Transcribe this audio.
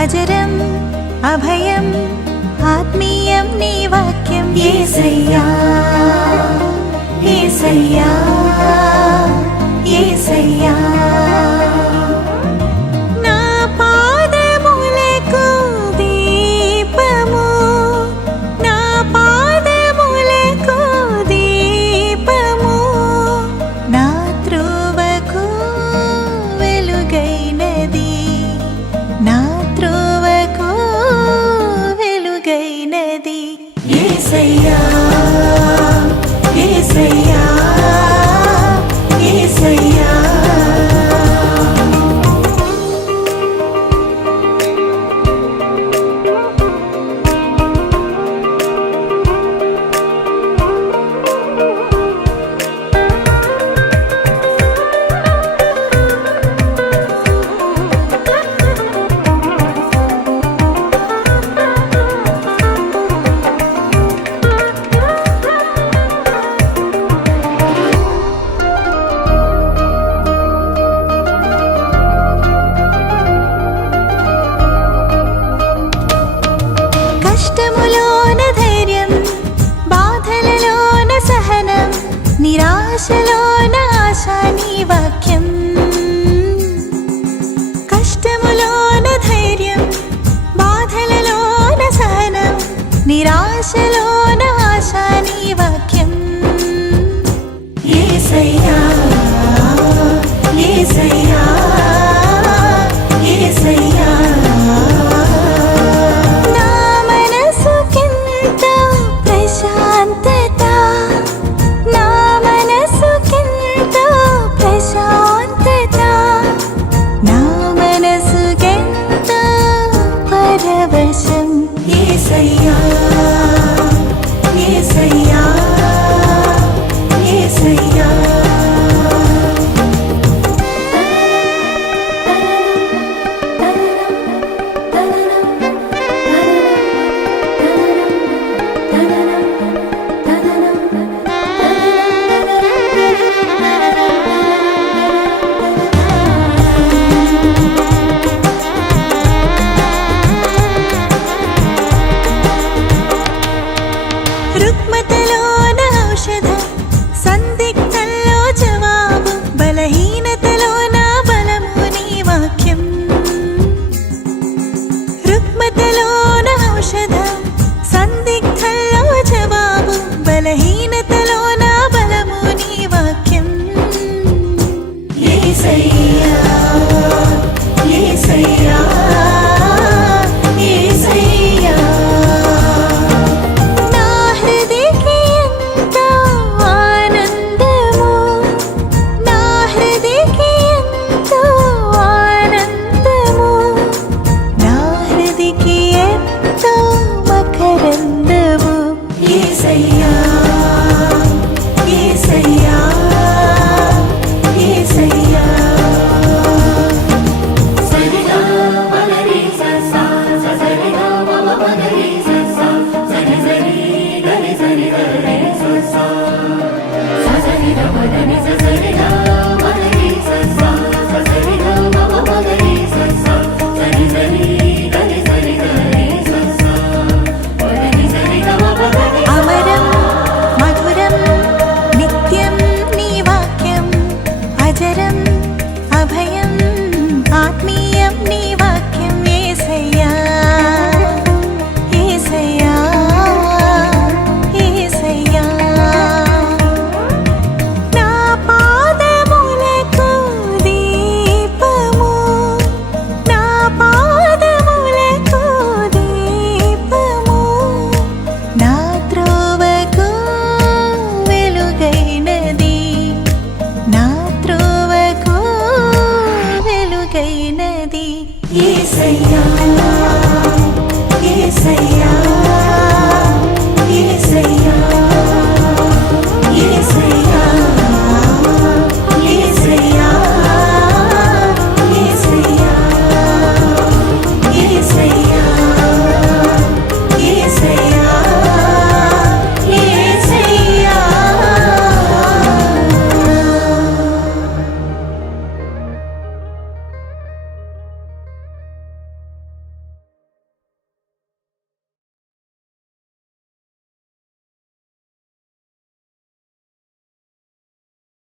అజరం అభయం ఆత్మీయం నీ వాక్యం. ఏసయ్యా ఏసయ్యా. ఏది ఏసయ్యా ఏసయ్యా. కష్టములోన ధైర్యం బాధలలోన సహనం నిరాశలోన ఆశ నీ వాక్యం. سيارة.